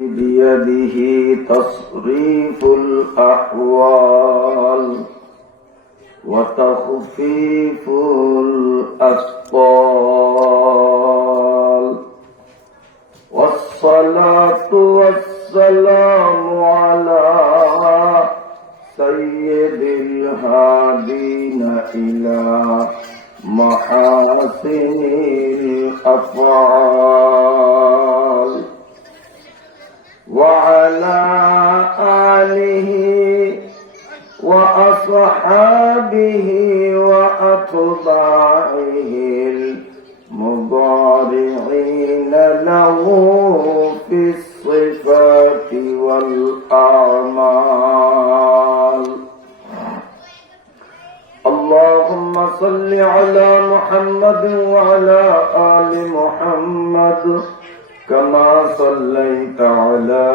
بيده تصريف الأحوال وتخفيف الأثقال، والصلاة والسلام على سيد الهادين إلى محاسن الأفعال، وعلى آله وأصحابه وأتباعه المضارعين له في الصفات والأعمال. اللهم صل على محمد وعلى آل محمد كما صليت على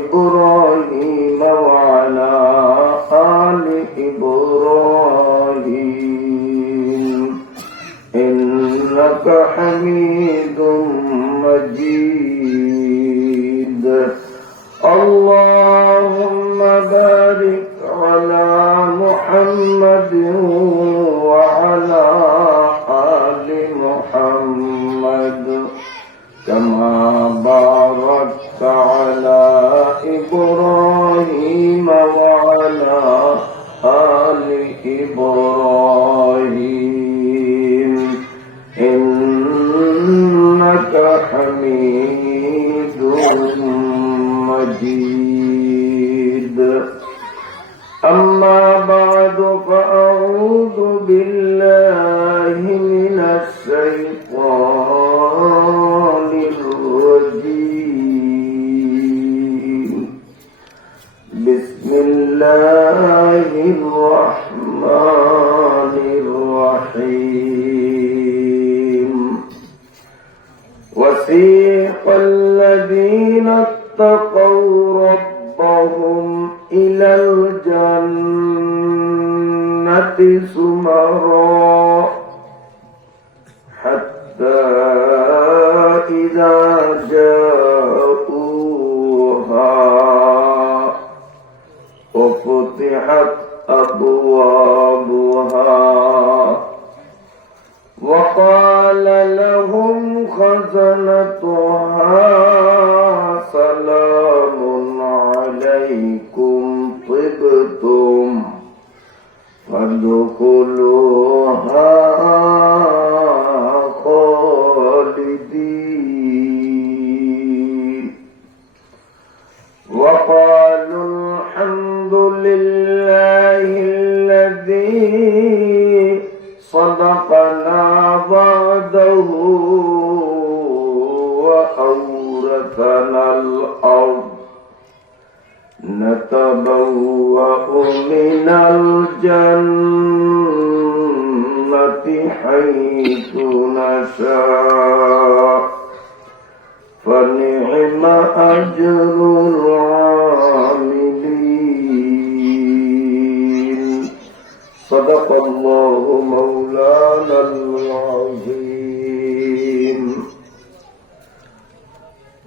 إبراهيم وعلى آل إبراهيم إنك حميد مجيد. اللهم بارك على محمد وعلى آل محمد كما باركت على إبراهيم وعلى آل إبراهيم إنك حميد مجيد. أما بعد، فأعوذ بالله من الشيطان الرجيم. بسم الله الرحمن الرحيم. وسيق الذين اتقوا ربهم إلى الجنة زمرا حتى إذا جاءوها وفتحت أبوابها وقال لهم خزنتها سلام عليكم طبتم فادخلوها خالدين. وقالوا الحمد لله الذي صدقنا وعده وأورثنا الأرض نتبوأ من الجنة حيث نشاء فنعم أجر العاملين. صدق الله مولانا العظيم.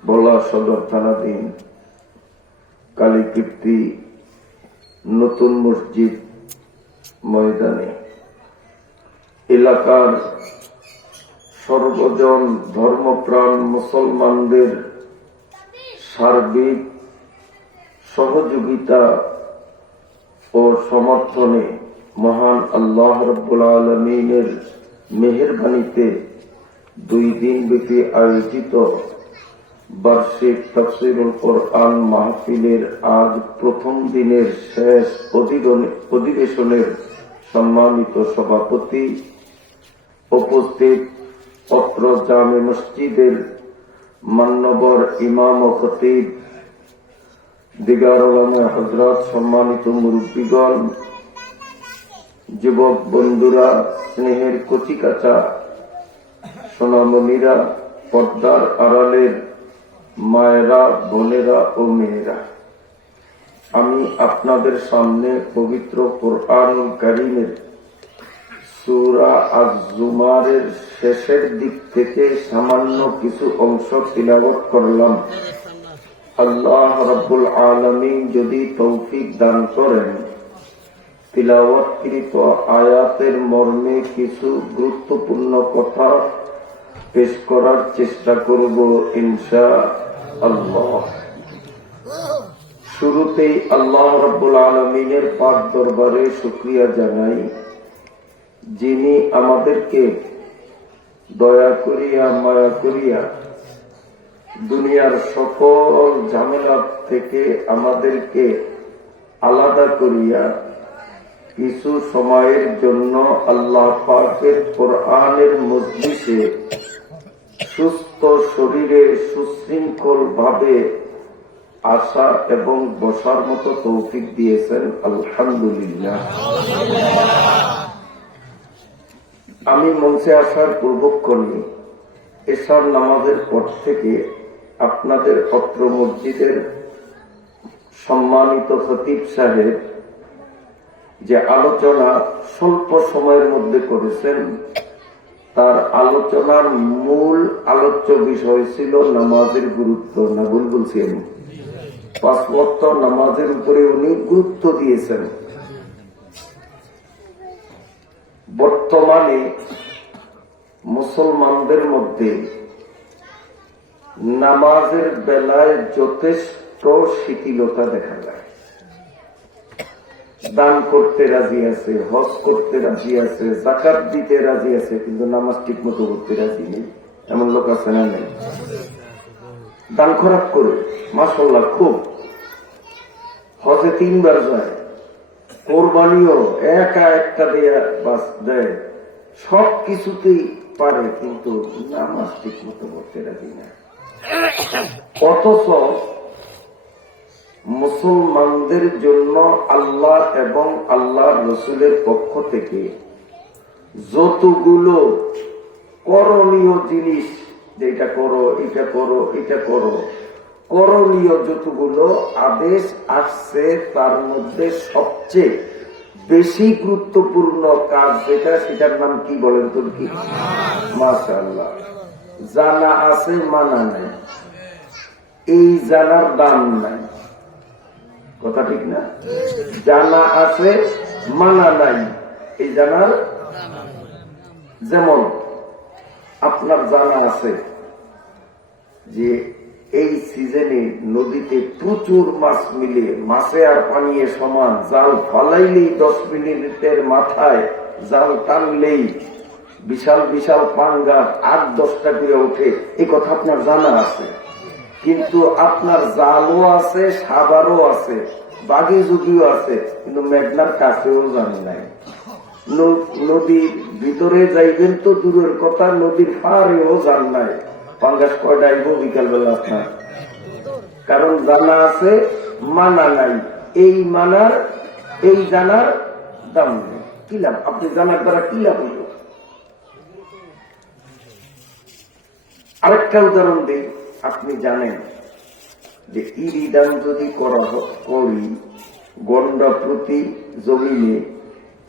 বলা সদর থানাধীন কালীকীর্তি নতুন মসজিদ ময়দানে এলাকার সর্বজন ধর্মপ্রাণ মুসলমানদের সার্বিক সহযোগিতা ও সমর্থনে মহান আল্লাহ রাব্বুল আলামিনের মেহেরবানিতে 2 দিন ব্যাপী আয়োজিত বার্ষিক তাফসীরুল কোরআন মাহফিলের আজ প্রথম দিনের শেষ অধিবেশনের সম্মানিত সভাপতি, উপস্থিত অত্র জামে মসজিদের মান্যবর ইমাম ও খতিব, দিগার উলামা হযরত, সম্মানিত মুরব্বীগণ, যুবক বন্ধুরা, স্নেহের কচিকাঁচা সোনামণিরা, পর্দার আড়ালের মায়েরা, বোনেরা ও মেয়েরা, আমি আপনাদের সামনে পবিত্র কোরআনুল কারীমের সূরা আজ-জুমারের শেষের দিক থেকে সামান্য কিছু অংশ তিলাওয়াত করলাম। আল্লাহ রাব্বুল আলামিন যদি তৌফিক দান করেন, তিলাওয়াতকৃত আয়াতের মর্মে কিছু গুরুত্বপূর্ণ কথা পেশ করার চেষ্টা করব ইনশাআল্লাহ। শুরুতেই আল্লাহ রাব্বুল আলামিনের পাক দরবারে শুকরিয়া জানাই, যিনি আমাদেরকে দয়া করিয়া মায়া করিয়া দুনিয়ার সকল ঝামেলা থেকে আমাদেরকে আলাদা করিয়া কিছু সময়ের জন্য আল্লাহ পাকের কোরআনের মজলিসে সুস্থ শরীরে সুশৃঙ্খল ভাবে আসা এবং বসার মতো তৌফিক দিয়েছেন, আলহামদুলিল্লাহ। আমি মঞ্চে আসার পূর্বক্ষণে এশার নামাজের পর থেকে আপনাদের অত্র মসজিদের সম্মানিত খতিব সাহেব যে আলোচনা স্বল্প সময়ের মধ্যে করেছেন, তার আলোচনার মূল আলোচ্য বিষয় ছিল নামাজের গুরুত্ব। না ভুল বলছি আমি? 5 ওয়াক্ত নামাজের উপরে উনি গুরুত্ব দিয়েছেন। বর্তমানে মুসলমানদের মধ্যে নামাজের বেলায় যথেষ্ট শিথিলতা দেখা যায়। দান করতে রাজি আছে, হজ করতে রাজি আছে, যাকাত দিতে রাজি আছে, কিন্তু নামাজ ঠিক মতো করতে রাজি নেই। এমন লোক আছে না? নেই? দান খরাপ করে, মাশাআল্লাহ, খুব হজে 3 বার যায়, কোরবানিও একা একটা দেয়, সব কিছুতেই পারে, কিন্তু নামাজ ঠিক মতো করতে রাজি না। অথচ মুসলমানদের জন্য আল্লাহ এবং আল্লাহর রসুলের পক্ষ থেকে যতগুলো করণীয় জিনিস, যে এটা করো, এটা করো, এটা করো, করণীয় যতগুলো আদেশ আসছে, তার মধ্যে সবচেয়ে বেশি গুরুত্বপূর্ণ কাজ যেটা, সেটার নাম কি বলেন তো? কি? মাশাআল্লাহ। জানা আছে, মানা নাই। এই জানার দাম নাই, কথা ঠিক না? জানা আছে, মানা নাই, এই জানার। যেমন আপনার জানা আছে যে এই সিজনে নদীতে প্রচুর মাছ মিলে, মাছে আর পানিয়ে সমান, জাল ফালাইলেই 10 মিনিটের মাথায় জাল টানলেই বিশাল বিশাল পাঙ্গা 8-10টা করে ওঠে, এই কথা আপনার জানা আছে। কিন্তু আপনার জালও আছে, সাবারও আছে, বাগি যুগিও আছে, কিন্তু মেঘনার কাছেও জানি নাই। নদীর ভিতরে যাইবেন তো দূরের কথা, নদীর পাড়েও জান নাই পাঙ্গাস কয়টা আইব বিকাল বেলা আপনার। কারণ জানা আছে, মানা নাই। এই মানার, এই জানার দাম নেই। কি লাভ? আপনি জানার দ্বারা কি লাভ হইল? আরেকটা উদাহরণ দিই। আপনি জানেন যে ইরিদান যদি করি, গন্ডা প্রতি জমিনে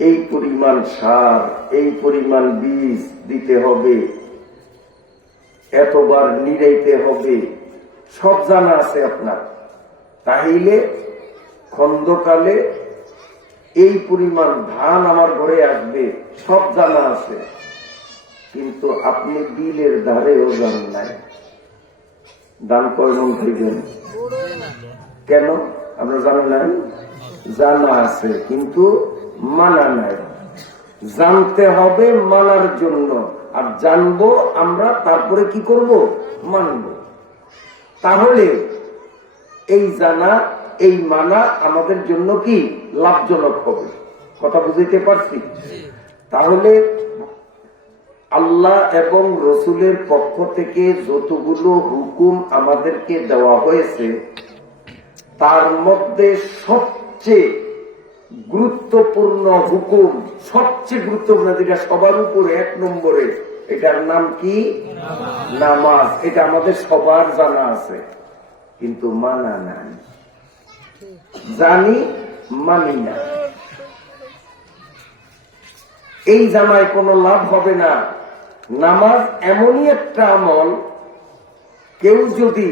এই পরিমাণ সার, এই পরিমাণ বীজ দিতে হবে, এতবার নিড়াইতে হবে, সব জানা আছে আপনার। তাহলে খন্দকালে এই পরিমাণ ধান আমার ঘরে আসবে, সব জানা আছে, কিন্তু আপনি বিলের ধারেও জানেন নাই দান কয় মন খাইবেন। কেন? আমরা জানেন নাই? জানা আছে, কিন্তু মানা নাই। জানতে হবে মানার জন্য, আর জানবো আমরা, তারপরে কি করব? মানব। তাহলে এই জানা, এই মানা আমাদের জন্য কি লাভজনক হবে। কথা বুঝতে পারছি? তাহলে আল্লাহ এবং রসুলের পক্ষ থেকে যতগুলো হুকুম আমাদেরকে দেওয়া হয়েছে, তার মধ্যে সবচেয়ে গুরুত্বপূর্ণ হুকুম, সবচেয়ে গুরুত্বপূর্ণ, যেটা সবার উপরে 1 নম্বরে, এটার নাম কি? নামাজ। এটা আমাদের সবার জানা আছে, কিন্তু মানা নাই। জানি, মানি না। এই জানায় কোনো লাভ হবে না। নামাজ এমনই একটা আমল, কেউ যদি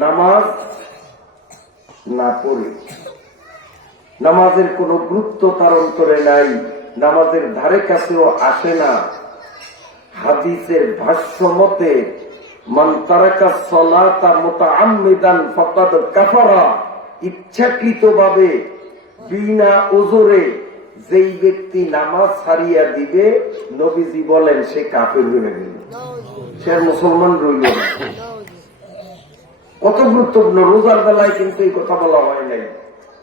নামাজ না পড়ে, নামাজের কোনো গুরুত্ব তার অন্তরে নাই, নামাজের ধারে কাছেও আসে না। হাদিসের ভাষ্য মতে মান তারাকা সলাতা মুতাআম্মিদান ফাকাদ কাফারা, ইচ্ছাকৃতভাবে বিনা ওজরে যেই ব্যক্তি নামাজ ছাড়িয়া দিবে, নবীজি বলেন সে কাফের হয়ে গেল, সে মুসলমান রইল না। কত গুরুত্বপূর্ণ। রোজার বেলায় কিন্তু এই কথা বলা হয় নাই,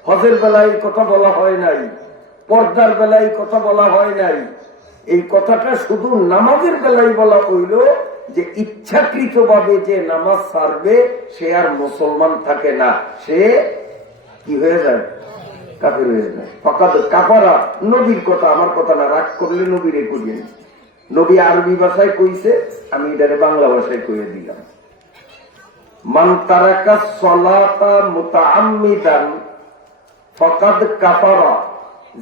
হজের বেলায় কথা বলা হয় নাই, পর্দার বেলায় কথা বলা হয় নাই। এই কথাটা শুধু নামাজের বেলায় বলা হইল যে ইচ্ছাকৃতভাবে যে নামাজ ছাড়বে সে আর মুসলমান থাকে না, সে কি হয়ে যায়? কাফের হয়ে যায়। ফাকাদ কাফারা নবীর কথা, আমার কথা না। রাগ করলে নবীরে কইবেন। নবী আরবি ভাষায় কইছে, আমি এটারে বাংলা ভাষায় কইয়ে দিলাম। মান তারাকা সলাতা মুতাআম্মিদান ফাকাদ কাফারা,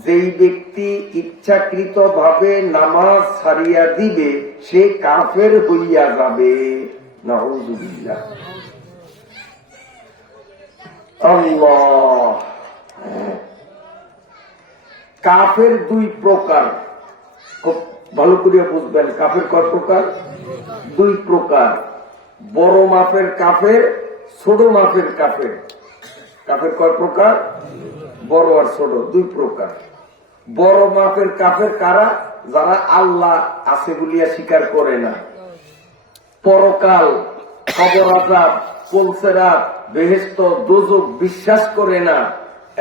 যেই ব্যক্তি ইচ্ছাকৃতভাবে নামাজ ছাড়িয়া দিবে সে কাফের হইয়া যাবে। নাউযুবিল্লাহ। আল্লাহ। কাফের দুই প্রকার, খুব ভালো করে বুঝবেন। কাফের কয় প্রকার? দুই প্রকার। বড় মাপের কাফের, ছোট মাপের কাফের। কাফের কয় প্রকার? বড় আর ছোট, দুই প্রকার। বড় মাপের কাফের কারা? যারা আল্লাহ আছে বলিয়া স্বীকার করে না, পরকাল, কবর আযাব, পুলসিরাত, বেহেশত, দোজখ বিশ্বাস করে না,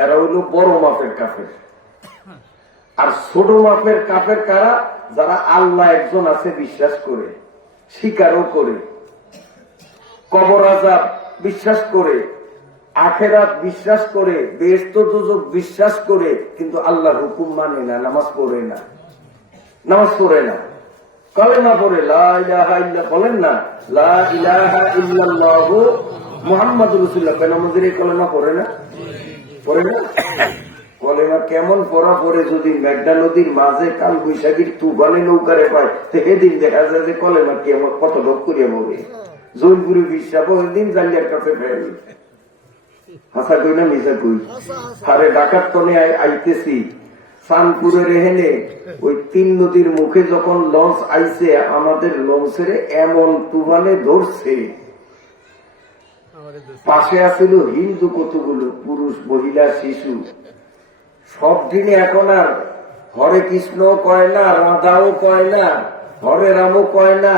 এরা হইল বড় মাপের কাফের। আর ছোট মাপের কাফের কারা? যারা আল্লাহ একজন আছে বিশ্বাস করে, স্বীকারও করে, কবর আযাব বিশ্বাস করে, আখেরাত বিশ্বাস করে, বেহেশত দোজখ বিশ্বাস করে, কিন্তু আল্লাহর হুকুম মানে না, নামাজ পড়ে না। নামাজ পড়ে না, কালেমা পড়ে লা ইলাহা ইল্লাল্লাহ বলেন না, লা ইলাহা ইল্লাল্লাহু মুহাম্মাদুর রাসূলুল্লাহ। নামাজের এই কালেমা পড়ে না? পড়ে না? কলেমা কেমন পড়া পড়ে যদি মেঘনা নদীর মাঝে কাল বৈশাখীর তুফানে নৌকারে পায়, সেদিন দেখা যায় যে কলেমা কেমন কত লোক করিয়া বলে। জৈনপুরি বিশ্বাস ওই দিন জালিয়ার কাছে ফেল। হাসা কই না মিশা কই? আরে ডাকাত তনে আইতেছি সানপুরের এহেনে ওই তিন নদীর মুখে যখন লঞ্চ আইছে, আমাদের লঞ্চের এমন তুফানে ধরছে, পাশে আছিল হিন্দু কতগুলো, পুরুষ, মহিলা, শিশু। সব দিনে এখন আর হরে কৃষ্ণ কয় না, রাধাও কয় না, হরে রামও কয় না,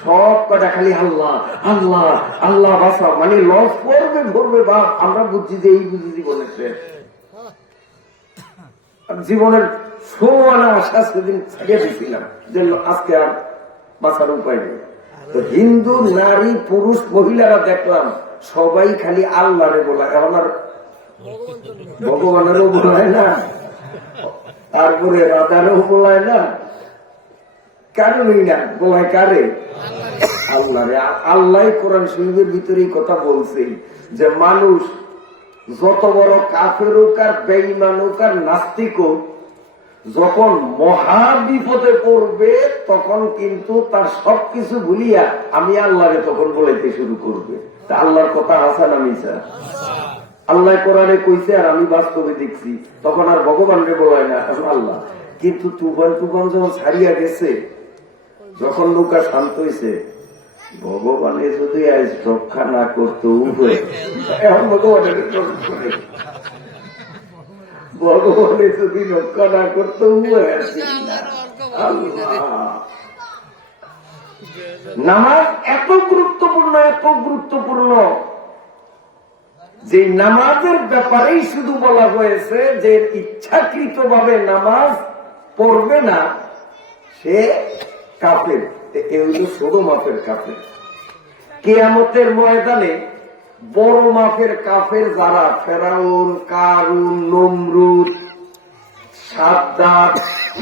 সব কটা খালি আল্লাহ আল্লাহ আল্লাহ ভাষা। মানে লস পড়বে ভরবে বাপ। আমরা বুঝছি যে এই বুঝি জীবনের শেষ, জীবনের সোয়ানা আশা সেদিন ছেড়ে দিয়েছিলাম যে আজকে আর বাঁচার উপায় নেই। তো হিন্দু নারী, পুরুষ, মহিলারা দেখলাম সবাই খালি আল্লাহরে বলা। এখন আর ভগবানেরও বলায় না, তারপরে রাধারও বলায় না, কারণই না বলায় কারে? আল্লাহরে। আল্লাহ কোরআন শরীফের ভিতরে কথা বলছে যে মানুষ যত বড় কাফের হোক আর বেঈমান হোক আর নাস্তিক হোক, যখন মহা বিপদে পড়বে তখন কিন্তু তার সবকিছু ভুলিয়া আমি আল্লাহরে তখন বলাইতে শুরু করবে। আল্লাহর কথা হাসান আমি স্যার, আল্লাহ কোরআনে কইছে আর আমি বাস্তবে দেখছি, তখন আর ভগবানকে বলায় না, আল্লাহ। কিন্তু তুফান যখন ছাড়িয়া গেছে, যখন নৌকা শান্ত হয়েছে, ভগবানের যদি আজ রক্ষা না করতো এখন ভগবানের যদি রক্ষা না করতো নামাজ এত গুরুত্বপূর্ণ, এত গুরুত্বপূর্ণ যে নামাজের ব্যাপারেই শুধু বলা হয়েছে যে ইচ্ছাকৃত ভাবে নামাজ পড়বে না সে কাফের। এগুলো ছোট মাপের কাফের। কিয়ামতের ময়দানে বড় মাপের কাফের যারা ফেরাউন, কারুন, নমরুদ, সাদ্দাত,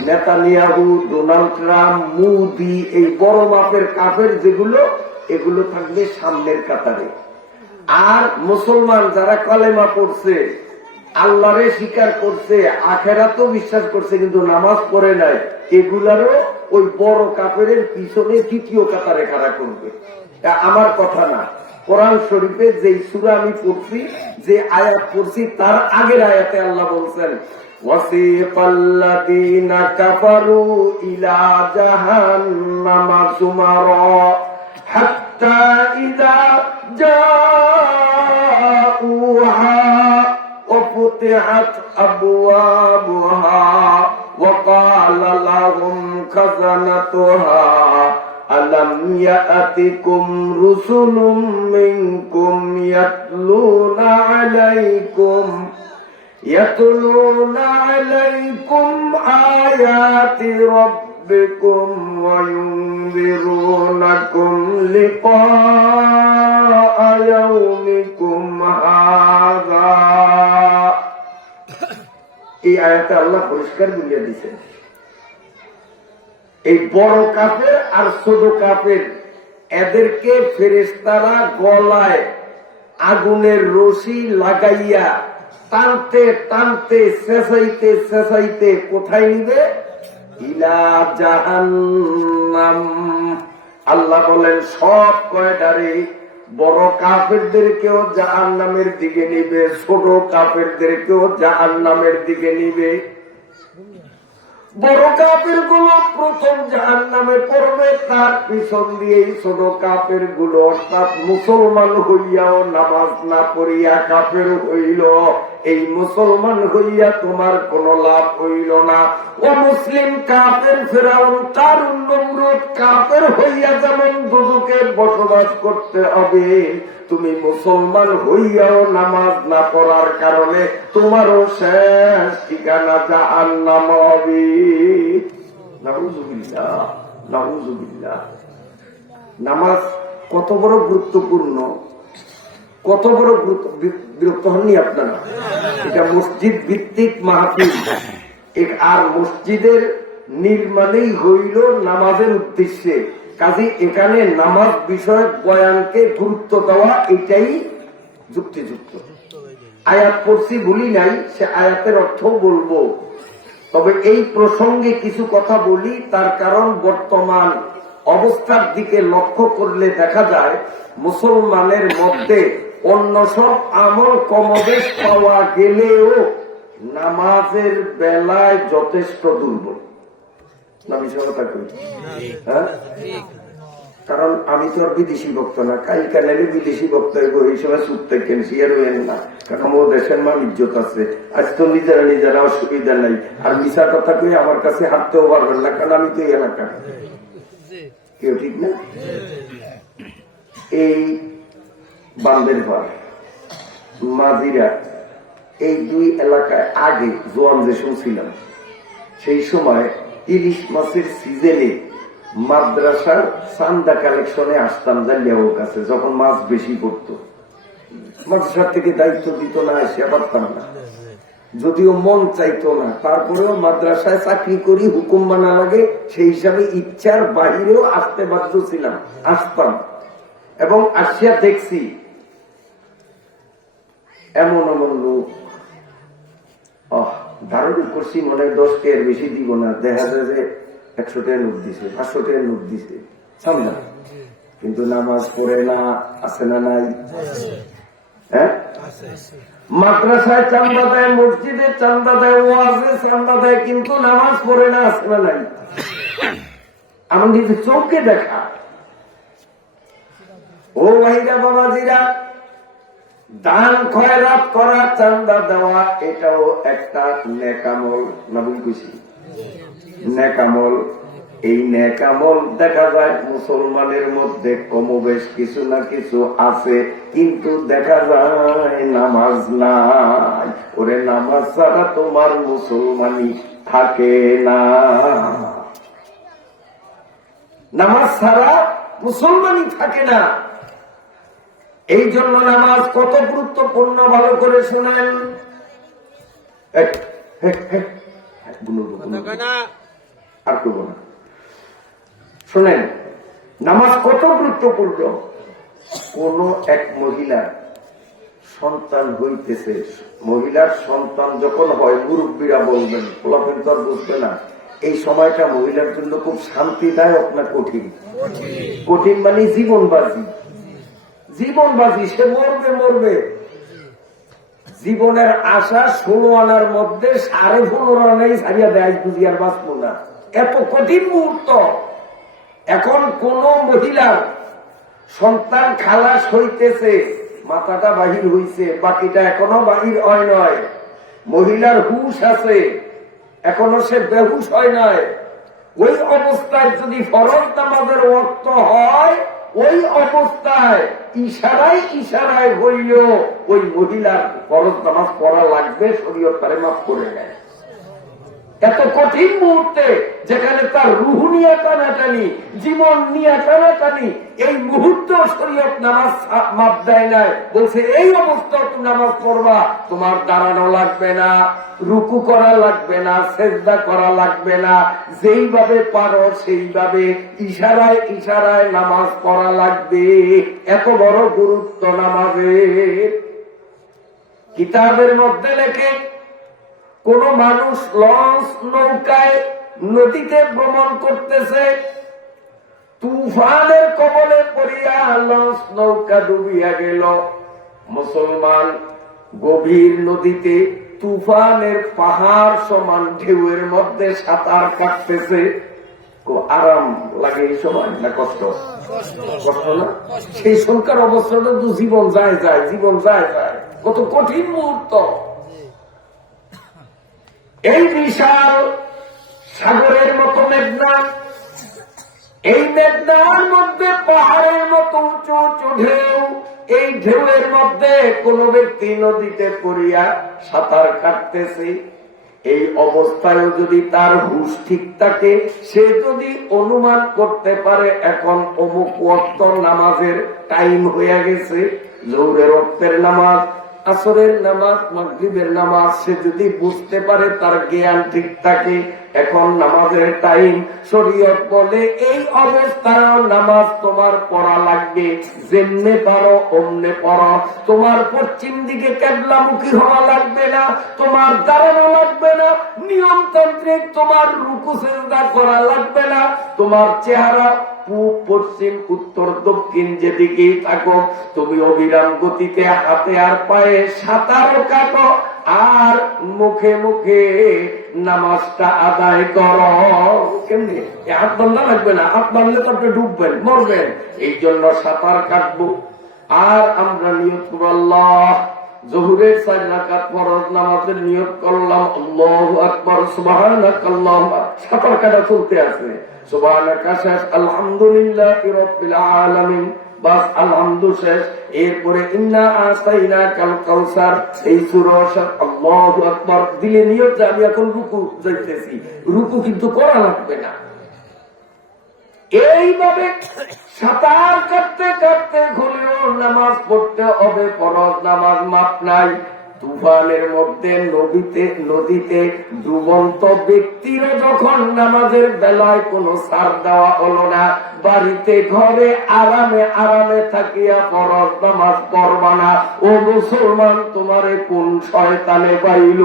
নেতানিয়াহু, ডোনাল্ড ট্রাম্প, মোদি, এই বড় মাপের কাফের যেগুলো, এগুলো থাকবে সামনের কাতারে। আর মুসলমান যারা কলেমা পড়ছে, আল্লাহরে স্বীকার করছে, আখেরাতও বিশ্বাস করছে, কিন্তু নামাজ পড়ে নাই, এগুলারও ওই বড় কাফের পিছনে তৃতীয় কাতারে কারা করবে। আমার কথা না, কোরআন শরীফে যে সূরা আমি পড়ছি, যে আয়াত পড়ছি, তার আগের আয়াতে আল্লাহ বলছেন ওয়াসিকাল্লাযীনা কাফারু ইলা জাহান্নামা যুমারা হাত্তা ইযা জাউহা وفتحت أبوابها وقال لهم خزنتها ألم يأتكم رسل منكم يتلون عليكم آيات ربكم وينذرونكم لقاء يومكم هذا। এই আয়াতে আল্লাহ পরিষ্কার বলিয়া দিয়েছেন, এই বড় কাফের আর ছোট কাফের এদেরকে ফেরেশতারা গলায় আগুনের রশি লাগাইয়া টানতে টানতে চেঁচাইতে চেঁচাইতে কোথায় নিবে? ইলা জাহান্নাম। আল্লাহ বলেন সব কয়টারে, বড় কাফেরদেরকেও জাহান্নামের দিকে নিবে, ছোট কাফেরদেরকেও জাহান্নামের দিকে নিবে। বড় কাফের গুলো প্রথম জাহান্নামে পড়বে, তার পিছন দিয়ে ছোট কাফের গুলো, অর্থাৎ মুসলমান হইয়াও নামাজ না পড়িয়া কাফের হইল, এই মুসলমান হইয়া তোমার কোন লাভ হইল না। ও মুসলিম কাফের ফেরাউন তার নমরুদ কাফের হইয়া যেমন দুজকে বসবাস করতে হবে, তুমি মুসলমান হইয়াও নামাজ না পড়ার কারণে তোমারও শেষ ঠিকানা জাহান্নাম হবে। নাউযুবিল্লাহ, নাউযুবিল্লাহ। নামাজ কত বড় গুরুত্বপূর্ণ, কত বড় বিরক্ত হননি আপনারা? এটা মসজিদ ভিত্তিক মাহফিল, আর মসজিদের নির্মাণেই হইল নামাজের উদ্দেশ্যে। কাজে এখানে নামাজ বিষয়ক বয়ানকে গুরুত্ব দেওয়া এটাই যুক্তিযুক্ত। আয়াত পড়ছি ভুলি নাই, সে আয়াতের অর্থ বলবো, তবে এই প্রসঙ্গে কিছু কথা বলি। তার কারণ বর্তমান অবস্থার দিকে লক্ষ্য করলে দেখা যায় মুসলমানের মধ্যে অন্য সব আমল কমবেশ পাওয়া গেলেও নামাজের বেলায় যথেষ্ট দুর্বল। না মিশা কথা কই? হ্যাঁ, কারণ আমি তো আর বিদেশি বক্তা না, কালকা নাইলে বিদেশি বক্তা হইব, এই সময় চুপ থাকেন, শিয়ার হইেন না, কারণ ও দেশের মান ইজ্জত আছে। আজ তো নিজেরা নিজেরা অসুবিধা নাই, আর মিশা কথা কই আমার কাছে হাঁটতেও পারবেন না, কারণ আমি তো এই এলাকা কেউ, ঠিক না? এই বান্দের ভার মাঝিরা এই দুই এলাকায় আগে জোয়ান যে শুনছিলাম, সেই সময় ইলিশ মাছের সিজনে মাদ্রাসার চান্দা কালেকশনে আসতাম জালিয়ার কাছে, যখন মাছ বেশি পড়তো। মাদ্রাসার থেকে দায়িত্ব দিত না, এসে পারতাম না, যদিও মন চাইতো না, তারপরেও মাদ্রাসায় চাকরি করি, হুকুম মানা লাগে, সেই হিসাবে ইচ্ছার বাহিরেও আসতে বাধ্য ছিলাম, আসতাম। এবং আসিয়া দেখছি এমন এমন লোক, ধারণা করছি মনে 10 টাকার বেশি দিব না, দেখা যায় যে 100 টাকা নোট দিছে, 500 টাকা নোট দিছে সামনা, কিন্তু নামাজ পড়ে না। আছে না নাই? হ্যাঁ, মাদ্রাসায় চান্দা দেয়, মসজিদে চান্দা দেয়, ওয়াজে চান্দা দেয়, কিন্তু নামাজ পড়ে না। আছে না নাই? আমি নিজে চোখে দেখা। ও ভাইরা বাবাজিরা, দান খয়রাত করা, চান্দা দেওয়া, এটাও একটা নেকামল। না বলি খুশি নেকামল। এই নেকামল দেখা যায় মুসলমানের মধ্যে কমবেশ কিছু না কিছু আছে, কিন্তু দেখা যায় নামাজ নাই। ওরে নামাজ ছাড়া তোমার মুসলমানি থাকে না, নামাজ ছাড়া মুসলমানি থাকে না। এই জন্য নামাজ কত গুরুত্বপূর্ণ ভালো করে শুনেন। আর করবো না, শুনেন নামাজ কত গুরুত্বপূর্ণ। কোন এক মহিলার সন্তান হইতেছে, মহিলার সন্তান যখন হয়, মুরব্বীরা বলবেন, পোলাপেন তো আর বুঝবে না, এই সময়টা মহিলার জন্য খুব শান্তিদায়ক না কঠিন? কঠিন মানে জীবনবাজি। জীবন বাজি, সে মরবে মরবে। জীবনের আশা 16 আনার মধ্যে 15.5 আনাই ছাড়িয়া দেয়, বুঝি আর বাঁচব না। এত কঠিন মুহূর্ত। এখন কোন মহিলার সন্তান খালাস হইতেছে, মাথাটা বাহির হইছে, বাকিটা এখনো বাহির হয় নয়। মহিলার হুশ আছে, এখনো সে বেহুশ হয় নয়। ওই অবস্থায় যদি ফরজ নামাজের ওয়াক্ত হয়, ওই অবস্থায় ইশারায় ইশারায় হইলেও ওই মহিলার ফরজ নামাজ পড়া লাগবে, শরীয়ত তারে মাফ করে নেয়। এত কঠিন মুহূর্তে যেখানে তার রুহ নিয়ে টানাটানি, জীবন নিয়ে টানাটানি, এই মুহূর্ত শরীয়ত নামাজ মাপ দেয় নাই। বলছে এই অবস্থা তুমি নামাজ পড়বা, তোমার দাঁড়ানো লাগবে না, রুকু করা লাগবে না, সেজদা করা লাগবে না, যেইভাবে পারো সেইভাবে ইশারায় ইশারায় নামাজ পড়া লাগবে। এত বড় গুরুত্ব নামাজের। কিতাবের মধ্যে লেখে, কোন মানুষ লঞ্চ নৌকায় নদীতে ভ্রমণ করতেছে, তুফানের কবলে পড়িয়া লঞ্চ নৌকা ডুবিয়া গেল। মুসলমান গভীর নদীতে তুফানের পাহাড় সমান ঢেউয়ের মধ্যে সাঁতার কাটতেছে। আরাম লাগে এই সময় না কষ্ট? কষ্ট না? সেই সংখ্যার অবস্থাটা তো জীবন যায় যায়, জীবন যায় যায়। কত কঠিন মুহূর্ত। এই বিশাল সাগরের মতো মেঘনা, এই মেঘনার মধ্যে পাহাড়ের মতো উঁচু উঁচু ঢেউ, এই ঢেউয়ের মধ্যে কোন ব্যক্তি নদীতে পড়িয়া সাঁতার কাটতেছে। এই অবস্থায় যদি তার হুঁশ ঠিক থাকে, সে যদি অনুমান করতে পারে এখন অমুক ওয়াক্ত নামাজের টাইম হয়ে গেছে, জোহরের ওয়াক্তের নামাজ, আসরের নামাজ, মাগরিবের নামাজ, সে যদি বুঝতে পারে, তার জ্ঞান ঠিক থাকে, এখন নামাজের টাইম, শরীয়ত বলে এই অবস্থায় নামাজ তোমার পড়া লাগবে। যেমনে পারো অমনে পড়ো। তোমার পশ্চিম দিকে কেবলামুখী হওয়া লাগবে না, তোমার দাঁড়ানো লাগবে না, নিয়মতান্ত্রিক তোমার রুকু সেজদা করা লাগবে না, তোমার চেহারা পূব পশ্চিম উত্তর দক্ষিণ যেদিকেই থাকো, তুমি অবিরাম গতিতে হাতে আর পায়ে সাঁতার কাটো আর মুখে মুখে নামাজটা আদায় করো। কেমনি? হাত বান্ধা লাগবে না, হাত বাঁধলে তো আপনি ডুববেন, মরবেন। এই জন্য সাঁতার কাটবো। আর আমরা নিয়ত করব, আল্লাহ জোহরের 4 রাকাত ফরজ নামাজের নিয়ত করলাম, আল্লাহু আকবার, সুবহানাকাল্লাহ, সাঁতার কাটা চলতে আছে, সুবহানাকা শেষ, আলহামদুলিল্লাহি রাব্বিল আলামিন, বাস আলহামদু শেষ। এরপরে ইন্না আতাইনাকাল কাউসার, এই সূরা শেষ, আল্লাহু আকবার দিলে নিয়ত যে আমি এখন রুকু যাইতেছি, রুকু কিন্তু করা লাগবে না। এইভাবে সাঁতার কাটতে কাটতে ঘুরেও নামাজ পড়তে হবে, ফরজ নামাজ মাপ নাই। তুফানের মধ্যে নদীতে ডুবন্ত ব্যক্তিরা যখন নামাজের বেলায় কোনো ছাড় দেওয়া হলো না, বাড়িতে ঘরে আরামে আরামে থাকিয়া ফরজ নামাজ পড়বা না। ও মুসলমান, তোমারে কোন শয়তানে পাইল?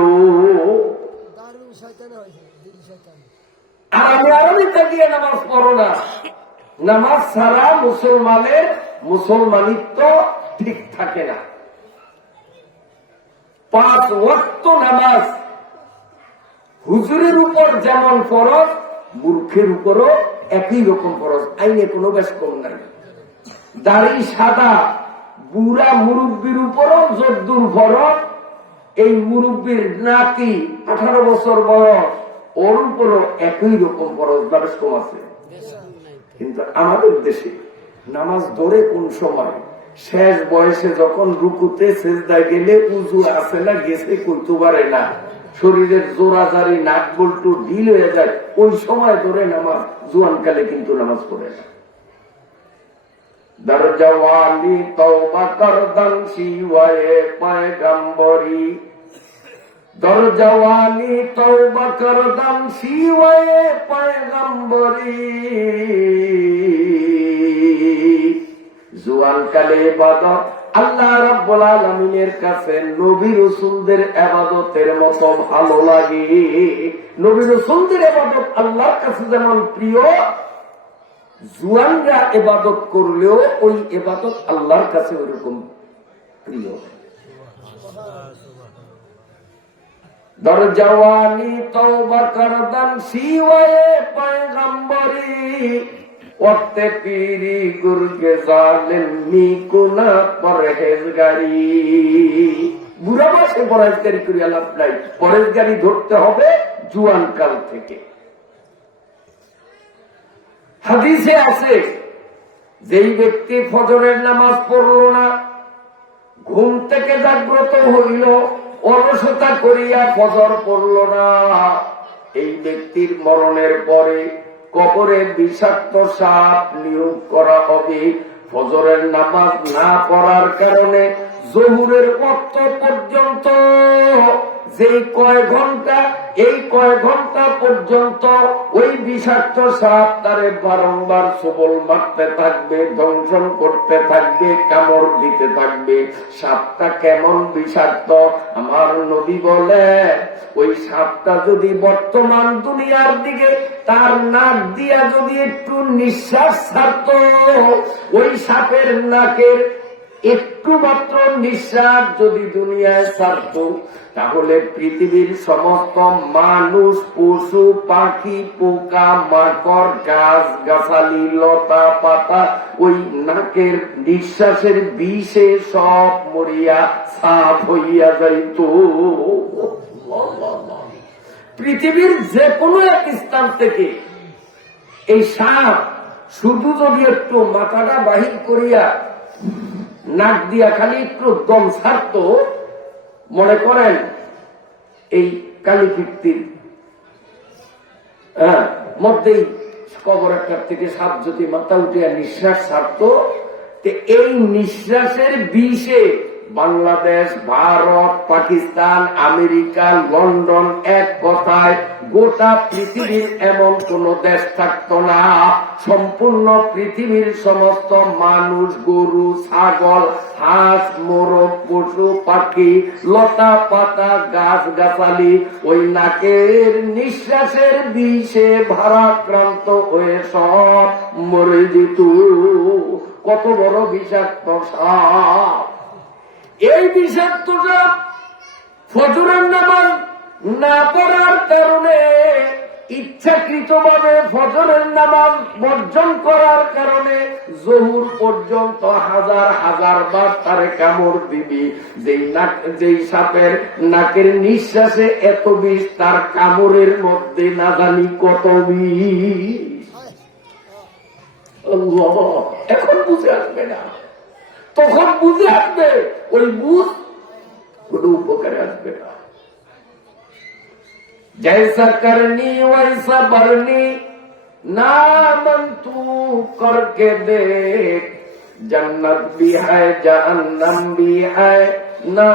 আরামে আরামে থাকিয়া নামাজ পড়ো না। নামাজ ছাড়া মুসলমানের মুসলমানিত্ব ঠিক থাকে না। 5 ওয়াক্ত নামাজ হুজুরের উপর যেমন ফরজ, মূর্খের উপরও একই রকম ফরজ, আইনে কোনো বেশ কম নাই। দাড়ি সাদা বুড়া মুরব্বীর উপরও যদ্দুর ফরজ, এই মুরব্বীর নাতি 18 বছর বয়স, ওর উপরও একই রকম ফরজ, বেশ কম আছে। কিন্তু আমাদের দেশে নামাজ ধরে কোন সময় শেষ বয়সে যখন রুকুতে সেজদায় গেলে উজু আছে না গেছে কইতে পারে না, শরীরের জোড়াজারি নাক বল্টু ঢিল হয়ে যায়, ওই সময় ধরে নামাজ, জোয়ানকালে কিন্তু নামাজ পড়ে না। দরজওয়ালি তওবা করদান শিওয়ে পয়গম্বরি, দরজওয়ালি তওবা করদান শিওয়ে পয়গম্বরি। জোয়ানকালে ইবাদত আল্লাহ রাব্বুল আলামিনের কাছে নবী রাসূলদের ইবাদতের মতো ভালো লাগে। নবী রাসূলদের ইবাদত আল্লাহর কাছে যেমন প্রিয়, জুয়ানরা ইবাদত করলেও ওই ইবাদত আল্লাহর কাছে ওইরকম প্রিয়। দরজাওয়ানি তওবা করদান সিওয়ে পয়গম্বরি ওয়াক্তে পীরি গুরগে জালেম নিকুনা পরহেজগারি। বুড়া বয়সে পরহেজগারি করি আল্লাহ নাই, পরহেজগারি ধরতে হবে জুয়ান কাল থেকে। হাদিসে আছে যেই ব্যক্তি ফজরের নামাজ পড়ল না, ঘুম থেকে জাগ্রত হইল, অলসতা করিয়া ফজর পড়ল না, এই ব্যক্তির মরণের পরে কবরে বিষাক্ত সাপ নিয়োগ করা হবে। ফজরের নামাজ না পড়ার কারণে জোহরের ওয়াক্ত পর্যন্ত যে কয় ঘন্টা, এই কয় ঘন্টা পর্যন্ত ওই বিষাক্ত সাপ তারে বারংবার সবল মারতে থাকবে, দংশন করতে থাকবে, কামড় দিতে থাকবে। সাপটা কেমন বিষাক্ত আমার নবী বলে, ওই সাপটা যদি বর্তমান দুনিয়ার দিকে তার নাক দিয়া যদি একটু নিঃশ্বাস ছাড়ত, ওই সাপের নাকের একটু মাত্র নিঃশ্বাস যদি দুনিয়ায় ছাড়ত, তাহলে পৃথিবীর সমস্ত মানুষ, পশু পাখি, পোকা মাকড়, গাছ গাছালি, লতা পাতা ওই নাকের নিঃশ্বাসের বিষে সব মরিয়া সাফ হইয়া যাইত। পৃথিবীর যে কোনো এক স্থান থেকে এই সাপ শুধু যদি একটু মাথাটা বাহির করিয়া নাক দিয়া খালি একটু দম ছাড়ত, মনে করেন এই কালীকীর্তির মধ্যেই কবর একটা থেকে সাপ যদি মাথা উঠিয়া নিঃশ্বাস ছাড়ত, এই নিঃশ্বাসের বিষে বাংলাদেশ, ভারত, পাকিস্তান, আমেরিকা, লন্ডন, এক কথায় গোটা পৃথিবীর এমন কোন দেশ থাকতো না। সম্পূর্ণ পৃথিবীর সমস্ত মানুষ, গরু, ছাগল, হাঁস, মোরগ, পশু পাখি, লতা পাতা, গাছ গাছালি ওই নাকের নিঃশ্বাসের বিষে ভারাক্রান্ত হয়ে সব মরে যেত। কত বড় বিষাক্ত সাপ! এই বিষাক্ত সাপ ফজরের নামাজ না পড়ার কারণে, ইচ্ছাকৃতভাবে ফজরের নামাজ বর্জন করার কারণে জহুর পর্যন্ত হাজার হাজার বার তারে কামড় দিবি। যেই সাপের নাকের নিঃশ্বাসে এত বিষ, তার কামড়ের মধ্যে না জানি কত বিষ। এখন বুঝে আসবে না, তখন বুঝে আসবে। ওই বুঝ কোন উপকারে আসবে না। जैसा करनी वैसा भरनी ना मन तू करके देख, जन्नत भी है जहन्नम भी है ना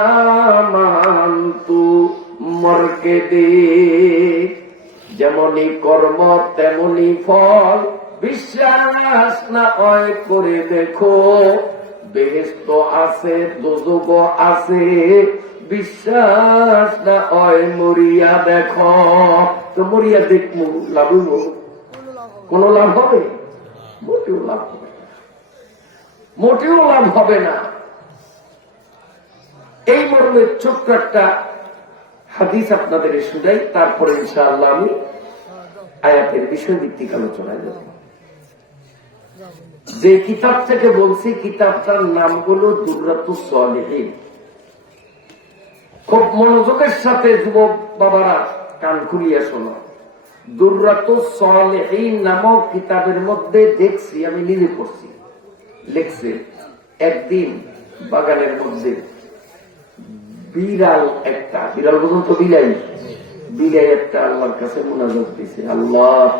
मान तू मर के देख। যেমনি কর্ম তেমনি ফল, বিশ্বাস না হয় করে দেখো। বেহেশত আছে, দোজখ আছে, বিশ্বাস না হয় মরিয়া দেখো। তো মরিয়া দেখবো, লাভ হইব? কোন লাভ হবে? মোটেও লাভ হবে না, মোটেও লাভ হবে না। এই মর্মের ছোট্ট একটা হাদিস আপনাদের শুনাই, তারপরে ইনশাআল্লাহ আমি আয়াতের বিষয় ভিত্তিক আলোচনায় যাব। যে কিতাব থেকে বলছি, কিতাবটার নাম হলো দুররাতুস সালিহিন। খুব মনোযোগের সাথে যুবক বাবারা কান খুলিয়া শোনো। দুররাতুস সালিহিন নামক কিতাবের মধ্যে দেখছি, আমি নিজে পড়ছি, লিখছে একদিন বাগানের মধ্যে বিড়াল একটা, বিড়াল বলুন তো বিলাই, বিলাই একটা আল্লাহর কাছে মুনাজাত দিছে, আল্লাহ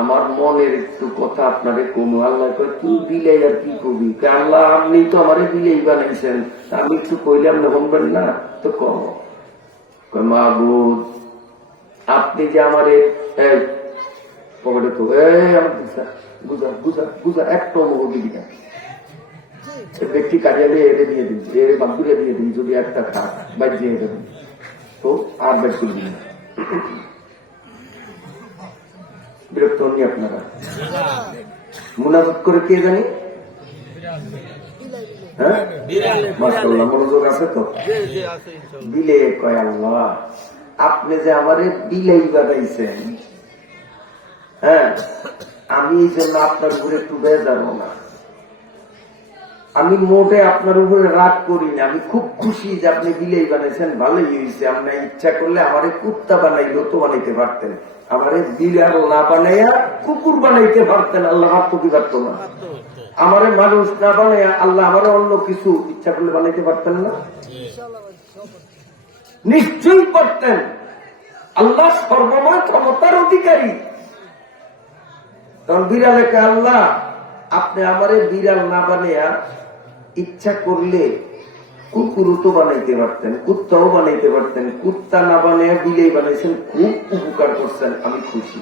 আমার মনের একটু কথা আপনারে কমু। আল্লাহ কয় তুই বিলাই আর কি কবি? আল্লাহ আপনি তো আমারে বিলাই বানাইছেন, আমি একটু কইলে আপনি শুনবেন না, তো কম। মাহবুব আপনি যে আমারে পকেটে তো বুঝা বুঝা বুঝা একটা অনুভব দিবি না, ব্যক্তি কাজে এড়ে দিয়ে দিন, এর বাদুরে দিয়ে দিন, যদি একটা খাট বাইর দিয়ে দেবেন তো আর বের করবি না। বিরক্ত হননি আপনারা? মুনাফিক করে কে জানি? হ্যাঁ, মাশাআল্লাহ, মনোযোগ আছে তো। বিলে কয় আল্লাহ আপনি যে আমারে বিলাই বানাইছেন, হ্যাঁ, আমি এই জন্য আপনার উপরে একটু বেজাবো না। আমি মোটে আপনার উপরে রাগ করি না, আমি খুব খুশি যে আপনি বিলাই বানাইছেন, ভালোই হয়েছে। আপনি ইচ্ছা করলে আমারে কুত্তা বানাইলেও তো বানাইতে পারতেন, আমারে বিড়াল না বানাইয়া কুকুর বানাইতে পারতেন, আল্লাহ হাত কি পারত না। আমারে মানুষ না বানাইয়া আল্লাহ আমারে অন্য কিছু ইচ্ছা করলে বানাইতে পারতেন না? নিশ্চয়ই পারতেন। আল্লাহ সর্বময় ক্ষমতার অধিকারী। কারণ বিড়ালকে আল্লাহ আপনি আমারে বিড়াল না বানাইয়া ইচ্ছা করলে কুকুরও তো বানাইতে পারতেন, কুত্তাও বানাইতে পারতেন। কুত্তা না বানাইয়া বিলেই বানাইছেন, খুব উপকার করছেন, আমি খুশি।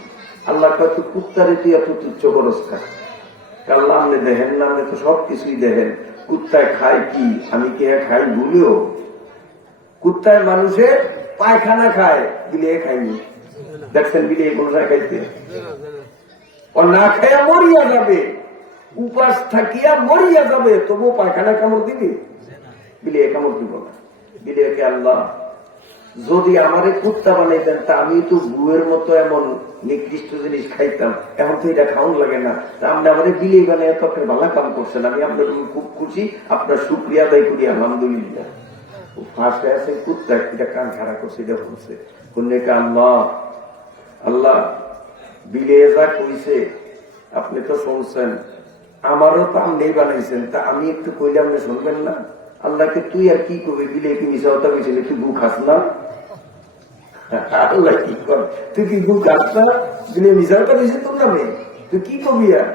আল্লাহ কত কুত্তারে তুই এত তুচ্ছ করস না? আল্লাহ আপনি দেখেন না, আপনি তো সবকিছুই দেখেন। কুত্তায় খায় কি, আমি কে খাই ভুলেও? কুত্তায় মানুষের পায়খানা খায়, বিলে খাইনি। দেখছেন বিলে কোন খাইতে? ও না খাইয়া মরিয়া যাবে, উপাস থাকিয়া মরিয়া যাবে, তবুও পায়খানা কামড় দিবি? বিলে কামড় দিব না। বিলেকে আল্লাহ যদি আমারে কুত্তা বানাইতেন তা আমি তো গুয়ের মতো এমন নিকৃষ্ট জিনিস খাইতাম, এখন তো এটা খাওয়ান লাগে না। আপনি আমাদের বিলে বানাই তো আপনি ভালো কাম করছেন, আমি আপনার খুব খুশি, আপনার শুক্রিয়া আদায় করি, আলহামদুলিল্লাহ। ফার্স্টে আছে কুত্তা, এটা কান খাড়া করছে, এটা বলছে আল্লাহ আল্লাহ বিলে যা কইছে আপনি তো শুনছেন, আমারও তো আপনি বানাইছেন, তা আমি একটু কইলে আপনি শুনবেন না? আল্লাহকে তুই আর কি করবি, বিলে কি মিশাওতা মিশিলে তুই গু খাস না? আল্লাহ কি কর, তুই কি গু খাস না? বিলে মিশাওতা মিশে তোর নামে তুই কি করবি? আর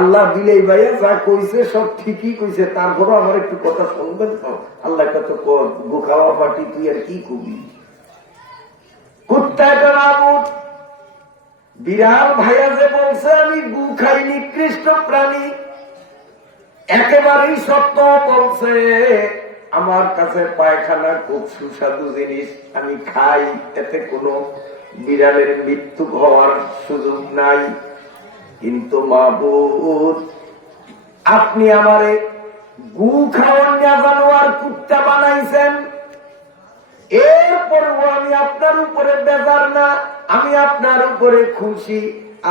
আল্লাহ বিলেই ভাইয়া যা কইছে সব ঠিকই কইছে, তারপরও আমার একটু কথা শুনবেন তো? আল্লাহ কত গু খাওয়া পাটি, তুই আর কি করবি? কুত্তা এটা নামুদ বিড়াল ভাইয়া যে বলছে আমি গু খাই, নিকৃষ্ট প্রাণী, একেবারেই সত্য বলছে। আমার কাছে পায়খানা খুব সুস্বাদু জিনিস, আমি খাই, এতে কোনো বিড়ালের মৃত্যু হওয়ার সুযোগ নাই। কিন্তু মাবুদ আপনি আমারে গু খাওয়ান জানোয়ার কুত্তা বানাইছেন, এরপরেও আমি আপনার উপরে বেজার না, আমি আপনার উপরে খুশি।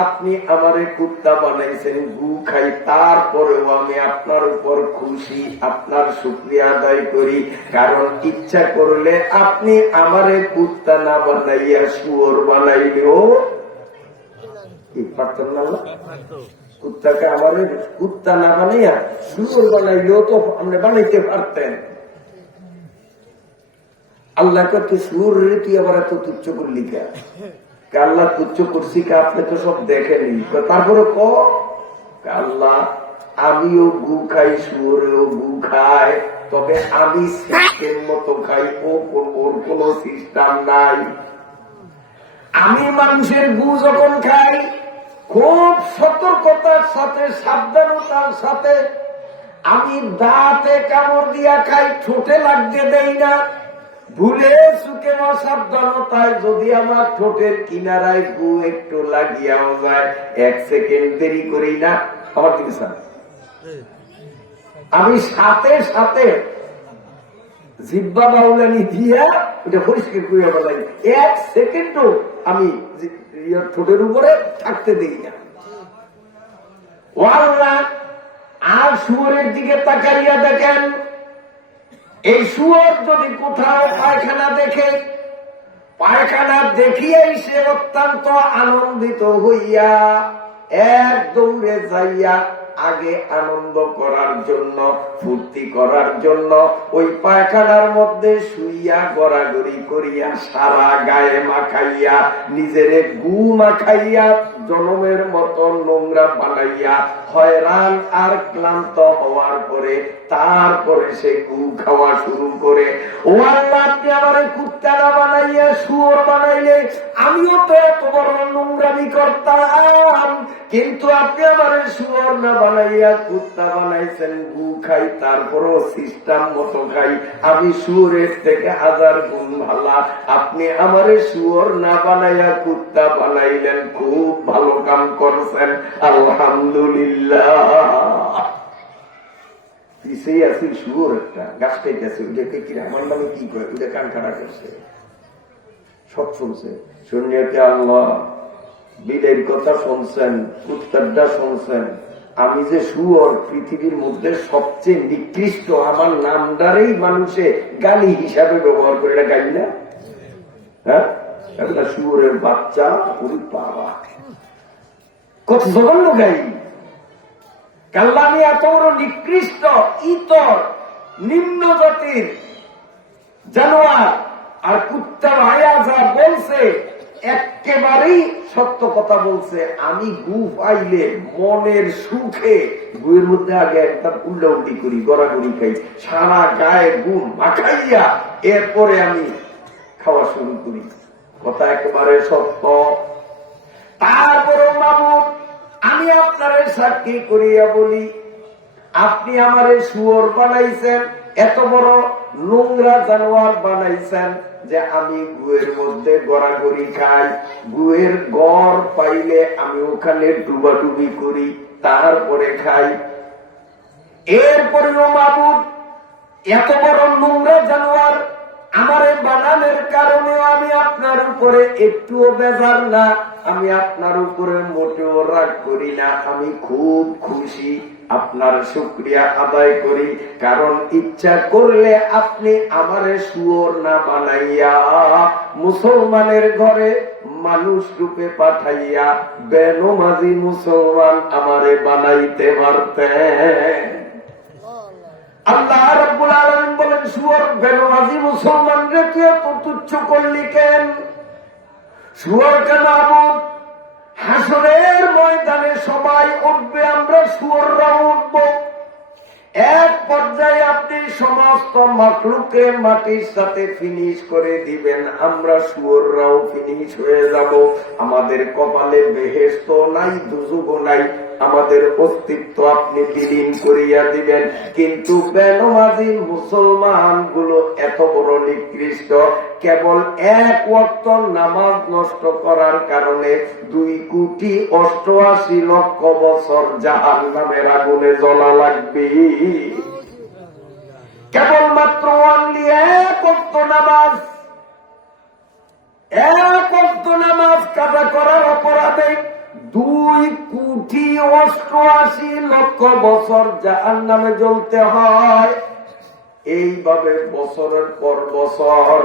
আপনি আমারে কুত্তা বানাইছেন, গু খাই, তারপরেও আমি আপনার উপর খুশি, আপনার শুকরিয়া আদায় করি। কারণ ইচ্ছা করলে আপনি আমারে কুত্তা না বানাইয়া শুয়োর বানাইলেও পারতেন না? কুত্তাকে আমারে কুত্তা না বানাইয়া শুয়োর বানাইলেও তো আপনি বানাইতে পারতেন। আল্লাহকে তুই শুয়োরের তুই আবার এত তুচ্ছ করলি কে? আল্লাহ তুচ্ছ করছি কে? আপনি তো সব দেখেনি। তারপরে ক আল্লাহ আমিও গু খাই, শুয়োরেও গু খাই, তবে আমি সিস্টেম মতো খাই, ওর কোন সিস্টেম নাই। আমি মানুষের গু যখন খাই খুব সতর্কতার সাথে, সাবধানতার সাথে, আমি দাঁতে কামড় দিয়া খাই, ঠোঁটে লাগতে দেই না। ভুলে সুখে অসাবধানতায় যদি আমার ঠোঁটের কিনারায় গু একটু লাগিয়াও যায়, 1 সেকেন্ড দেরি করি না, আমার দিকে আমি সাথে সাথে জিব্বা বাউলানি দিয়া ওটা পরিষ্কার করিয়া বলাই, 1 সেকেন্ডও আমি ঠোঁটের উপরে থাকতে দিই না। আল্লাহ আর শুয়োরের দিকে তাকাইয়া দেখেন, এই শুয়োর যদি কোথাও পায়খানা দেখে, পায়খানা দেখিয়েই সে অত্যন্ত আনন্দিত হইয়া এক দৌড়ে যাইয়া আগে আনন্দ করার জন্য, ফুর্তি করার জন্য ওই পায়খানার মধ্যে শুইয়া গড়াগড়ি করিয়া সারা গায়ে মাখাইয়া, নিজের গু মাখাইয়া জনমের মতো নোংরা বানাইয়া হয়রান আর ক্লান্ত হওয়ার পরে তারপরে সে গু খাওয়া শুরু করে। ও আল্লাহ আপনি আমারে কুত্তা না বানাইয়া শুয়োর বানাইলে আমিও তো এত বড় নোংরামি করতাম, কিন্তু আপনি আমারে শুয়োর না বানাইয়া কুত্তা বানাইছেন। গু খাই, তারপরও সিস্টেম মতো খাই। আমি শুয়োরের থেকে 1000 গুণ ভালা। আপনি আমারে শুয়োর না বানাইয়া কুত্তা বানাইলেন, খুব ভালো কাম করছেন, আলহামদুলিল্লাহ। পিছিয়ে আছি শুয়োর একটা গাছ খাইতেছে, ওইটাকে কি আমার নামে কি করে, ওইটা কান খাড়া করছে, সব শুনছে। শুনিয়াকে আল্লাহ বিলের কথা শুনছেন, কুত্তারটা শুনছেন। আমি যে শুয়োর, পৃথিবীর মধ্যে সবচেয়ে নিকৃষ্ট, আমার নামটারেই মানুষে গালি হিসাবে ব্যবহার করে, এটা গালি না? হ্যাঁ, একটা শুয়োরের বাচ্চা, ওই বাবা কত জঘন্য গাই। কাল্লামি এত বড় নিকৃষ্ট, ইতর, নিম্ন জাতির জানোয়ার। আর কুত্তা ভাইয়া যা বলছে একেবারেই সত্য কথা বলছে। আমি গু পাইলে মনের সুখে গুয়ের মধ্যে আগে একটা উল্টি করি, গড়াগড়ি খাই, সারা গায়ে গু মাখাইয়া এরপরে আমি খাওয়া শুরু করি। কথা একেবারে সত্য। তারপরে মাবুদ, আমি আপনার সাক্ষী করিয়া বলি, আপনি আমারে শুয়োর বানাইছেন, এত বড় নোংরা জানোয়ার বানাইছেন যে আমি গুয়ের মধ্যে গড়াগড়ি খাই, গুয়ের গড় পাইলে আমি ওখানে ডুবাডুবি করি, তারপরে খাই। এরপরেও মাবুদ, এত বড় নোংরা জানোয়ার আমারে বানানোর কারণেও আমি আপনার উপরে একটুও বেজার না, আমি আপনার উপরে মোটেও রাগ করি না, আমি খুব খুশি, আপনার শুকরিয়া আদায় করি। কারণ ইচ্ছা করলে আপনি আমারে শুয়োর না বানাইয়া মুসলমানের ঘরে মানুষ রূপে পাঠাইয়া বেনমাজি মুসলমান আমারে বানাইতে পারতেন। আল্লাহ রাব্বুল আলামিন বলেন, শুয়োর বেনমাজি মুসলমানরে তুই এত তুচ্ছ করলি কেন? শুয়োর কেন আবুদ? হাসরের ময়দানে সবাই উঠবে, আমরা শুয়োররা উঠব। এক পর্যায়ে আপনি সমস্ত মাখলুককে মাটির সাথে ফিনিশ করে দিবেন, আমরা শুয়োররাও ফিনিশ হয়ে যাব। আমাদের কপালে বেহেশত নাই, দুজুগও নাই, আমাদের অস্তিত্ব আপনি বিলীন করিয়া দিবেন। কিন্তু বেনমাজি মুসলমান গুলো এত বড় নিকৃষ্ট, কেবল 1 ওয়াক্ত নামাজ নষ্ট করার কারণে 2,88,00,000 বছর জাহান্নামের আগুনে জ্বলা লাগবে। কেবলমাত্র অনলি 1 ওয়াক্ত নামাজ, 1 ওয়াক্ত নামাজ কাজা করার অপরাধে 2,88,00,000 বছর জাহান্নামে জ্বলতে হয়। এইভাবে বছরের পর বছর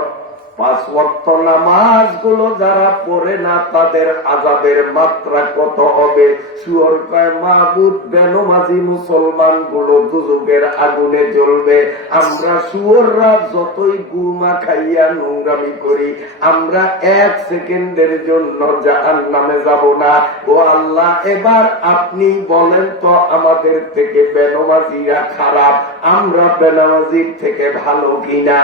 5 ওয়াক্ত নামাজ গুলো যারা পড়ে না, তাদের আযাবের মাত্রা কত হবে? শুয়োর কয়, মাবুদ বেনমাজি মুসলমান গুলো দুজকের আগুনে জ্বলবে। আমরা শুয়োররা যতই গুমা খাইয়া নোংরামি করি, আমরা 1 সেকেন্ডের জন্য জাহান্নামে যাব না। ও আল্লাহ, এবার আপনি বলেন তো, আমাদের থেকে বেনমাজিরা খারাপ, আমরা বেনমাজির থেকে ভালো কিনা?